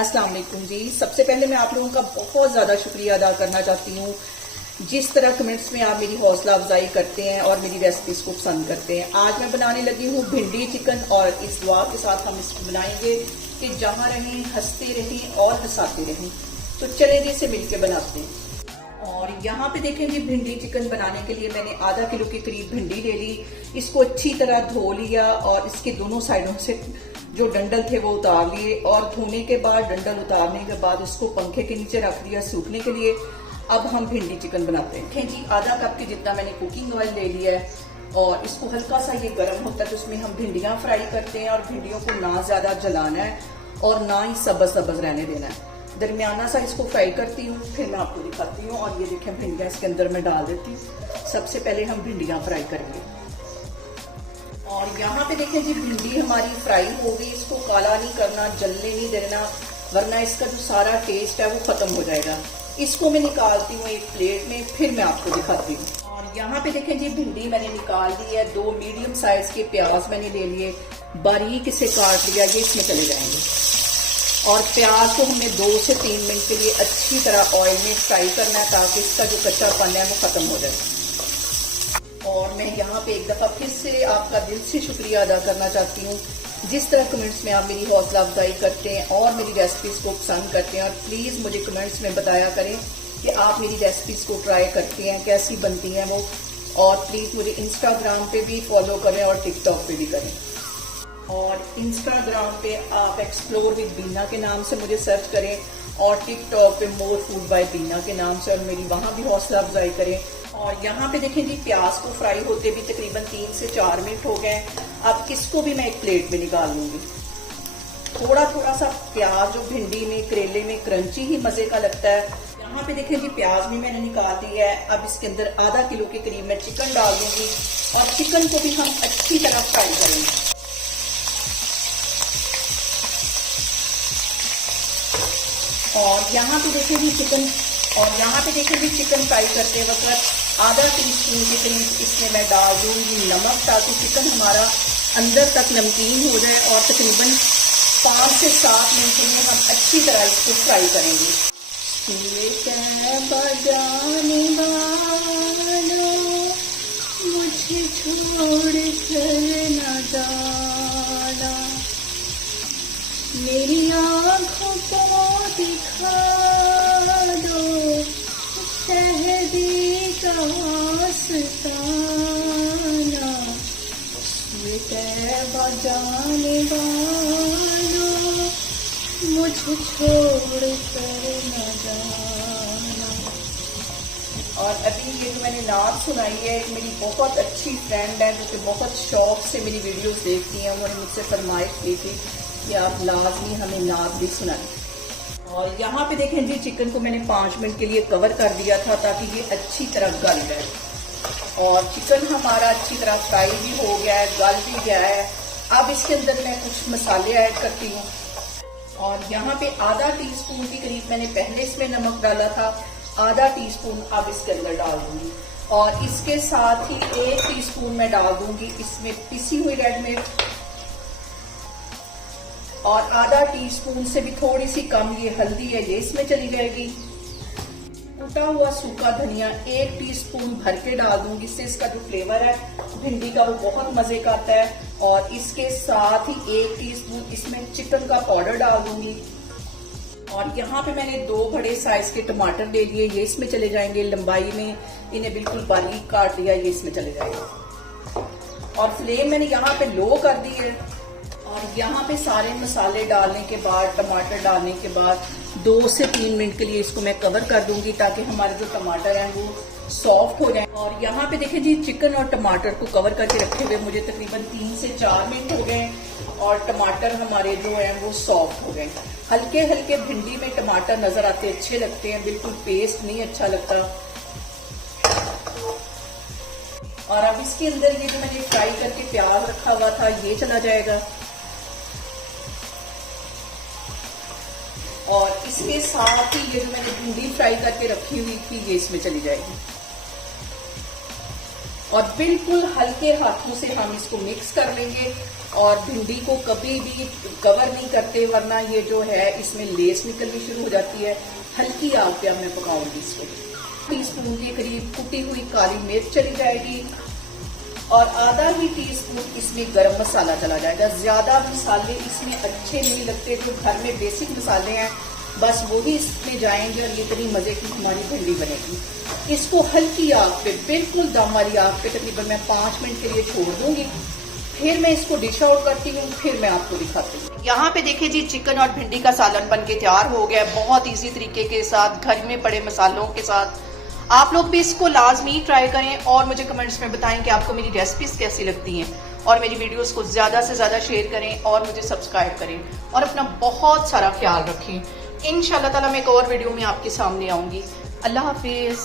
अस्सलाम वालेकुम जी। सबसे पहले मैं आप लोगों का बहुत ज़्यादा शुक्रिया अदा करना चाहती हूँ। जिस तरह कमेंट्स में आप मेरी हौसला अफजाई करते हैं और मेरी रेसिपीज को पसंद करते हैं। आज मैं बनाने लगी हूँ भिंडी चिकन और इस दुआ के साथ हम इसको बनाएंगे कि जहाँ रहें हंसते रहें और हंसाते रहें। तो चलें जी इसे मिलकर बनाते हैं। और यहाँ पे देखें जी भिंडी चिकन बनाने के लिए मैंने आधा किलो के करीब भिंडी ले ली। इसको अच्छी तरह धो लिया और इसके दोनों साइडों से जो डंडल थे वो उतार लिए और धोने के बाद डंडल उतारने के बाद इसको पंखे के नीचे रख दिया सूखने के लिए। अब हम भिंडी चिकन बनाते हैं। देखें जी आधा कप के जितना मैंने कुकिंग ऑयल ले लिया है और इसको हल्का सा ये गर्म होता है तो उसमें हम भिंडियाँ फ्राई करते हैं। और भिंडियों को ना ज्यादा जलाना है और ना ही सब्ज सब्ज रहने देना है, दरमियाना सा इसको फ्राई करती हूँ। फिर मैं आपको दिखाती हूँ। और ये देखें भिंडियाँ इसके अंदर मैं डाल देती हूँ। सबसे पहले हम भिंडियाँ फ्राई करेंगे। और यहाँ पे देखें जी भिंडी हमारी फ्राई हो गई। इसको काला नहीं करना, जलने नहीं देना, वरना इसका जो सारा टेस्ट है वो खत्म हो जाएगा। इसको मैं निकालती हूँ एक प्लेट में, फिर मैं आपको दिखाती हूँ। और यहाँ पे देखें जी भिंडी मैंने निकाल दी है। 2 मीडियम साइज के प्याज मैंने ले लिए, बारीक से काट लिया। ये इसमें चले जाएंगे। और प्याज को हमें 2 से 3 मिनट के लिए अच्छी तरह ऑयल में फ्राई करना है ताकि इसका जो कच्चापन है वो खत्म हो जाए। और मैं यहाँ पे एक दफा फिर से आपका दिल से शुक्रिया अदा करना चाहती हूँ। जिस तरह कमेंट्स में आप मेरी हौसला अफजाई करते हैं और मेरी रेसिपीज को पसंद करते हैं। और प्लीज मुझे कमेंट्स में बताया करें कि आप मेरी रेसिपीज को ट्राई करते हैं, कैसी बनती हैं वो। और प्लीज मुझे इंस्टाग्राम पे भी फॉलो करें और टिकटॉक पे भी करें। और इंस्टाग्राम पे आप एक्सप्लोर विद बीना के नाम से मुझे सर्च करें और टिकटॉक पे मोर फूड बाय बीना के नाम से और मेरी वहां भी हौसला अफजाई करें। और यहाँ पे देखें जी प्याज को फ्राई होते भी तकरीबन 3 से 4 मिनट हो गए। अब इसको भी मैं एक प्लेट में निकाल लूंगी। थोड़ा थोड़ा सा प्याज जो भिंडी में करेले में क्रंची ही मजे का लगता है। यहाँ पे देखें जी प्याज भी मैंने निकाल दी है। अब इसके अंदर आधा किलो के करीब मैं चिकन डाल दूंगी और चिकन को भी हम अच्छी तरह फ्राई करेंगे। और यहाँ पे देखें जी चिकन फ्राई करते वक्त आधा टीस्पून के करीब इसमें मैं डाल दूंगी नमक ताकि चिकन हमारा अंदर तक नमकीन हो जाए। और तकरीबन 5 से 7 मिनट के लिए हम अच्छी तरह इसको फ्राई करेंगे। मुझे छोड़ कर न जाना, मेरी आँखों को दिखा दो शहदी का आस्ताना, तैबा जाने वालों मुझे छोड़ कर न जाना। और अभी ये जो मैंने नात सुनाई है, एक मेरी बहुत अच्छी फ्रेंड है जो कि बहुत शौक से मेरी वीडियोस देखती हैं। उन्होंने मुझसे फरमाइश की थी कि आप लाजमी हमें नात भी सुनाएं। और यहाँ पे देखें जी चिकन को मैंने 5 मिनट के लिए कवर कर दिया था ताकि ये अच्छी तरह गल जाए। और चिकन हमारा अच्छी तरह फ्राई भी हो गया है, गल भी गया है। अब इसके अंदर मैं कुछ मसाले ऐड करती हूँ। और यहाँ पे आधा टीस्पून के करीब मैंने पहले इसमें नमक डाला था, आधा टीस्पून अब इसके अंदर डाल दूंगी। और इसके साथ ही 1 टीस्पून मैं डाल दूंगी इसमें पिसी हुई रेड मिर्च। और आधा टीस्पून से भी थोड़ी सी कम ये हल्दी है, ये इसमें चली जाएगी। कुटा हुआ सूखा धनिया 1 टीस्पून भर के डाल दूंगी। इससे इसका जो फ्लेवर है भिंडी का वो बहुत मजे का आता है। और इसके साथ ही 1 टीस्पून इसमें चिकन का पाउडर डाल दूंगी। और यहाँ पे मैंने 2 बड़े साइज के टमाटर ले लिए, ये इसमें चले जाएंगे लंबाई में। इन्हें बिल्कुल बारीक काट लिया, ये इसमें चले जाएंगे। और फ्लेम मैंने यहाँ पे लो कर दी है। और यहाँ पे सारे मसाले डालने के बाद, टमाटर डालने के बाद 2 से 3 मिनट के लिए इसको मैं कवर कर दूंगी ताकि हमारे जो टमाटर हैं वो सॉफ्ट हो जाए। और यहाँ पे देखें जी चिकन और टमाटर को कवर करके रखे हुए मुझे तकरीबन 3 से 4 मिनट हो गए। और टमाटर हमारे जो हैं वो सॉफ्ट हो गए। हल्के हल्के भिंडी में टमाटर नजर आते अच्छे लगते हैं, बिल्कुल पेस्ट नहीं अच्छा लगता। और अब इसके अंदर ये जो मैंने फ्राई करके प्याज रखा हुआ था ये चला जाएगा। और इसके साथ ही ये जो मैंने भिंडी फ्राई करके रखी हुई थी ये इसमें चली जाएगी। और बिल्कुल हल्के हाथों से हम इसको मिक्स कर लेंगे और भिंडी को कभी भी कवर नहीं करते, वरना ये जो है इसमें लेस निकलनी शुरू हो जाती है। हल्की आग पे अब मैं पकाऊंगी इसको। टीस्पून के करीब कुटी हुई काली मिर्च चली जाएगी और आधा ही टीस्पून इसमें गरम मसाला चला जाएगा। ज्यादा मसाले इसमें अच्छे नहीं लगते, जो घर में बेसिक मसाले हैं बस वो ही इसमें जाएंगे और ये इतनी मजे की हमारी भिंडी बनेगी। इसको हल्की आग पे, बिल्कुल दम वाली आग पे तकरीबन मैं 5 मिनट के लिए छोड़ दूंगी। फिर मैं इसको डिश आउट करती हूँ, फिर मैं आपको दिखाती हूँ। यहाँ पे देखिए जी, चिकन और भिंडी का सालन बन के तैयार हो गया है, बहुत इजी तरीके के साथ, घर में पड़े मसालों के साथ। आप लोग भी इसको लाजमी ट्राई करें और मुझे कमेंट्स में बताएं कि आपको मेरी रेसिपीज कैसी लगती हैं, और मेरी वीडियोस को ज़्यादा से ज़्यादा शेयर करें और मुझे सब्सक्राइब करें और अपना बहुत सारा ख्याल रखें। इंशाल्लाह ताला मैं एक और वीडियो में आपके सामने आऊँगी। अल्लाह हाफिज़।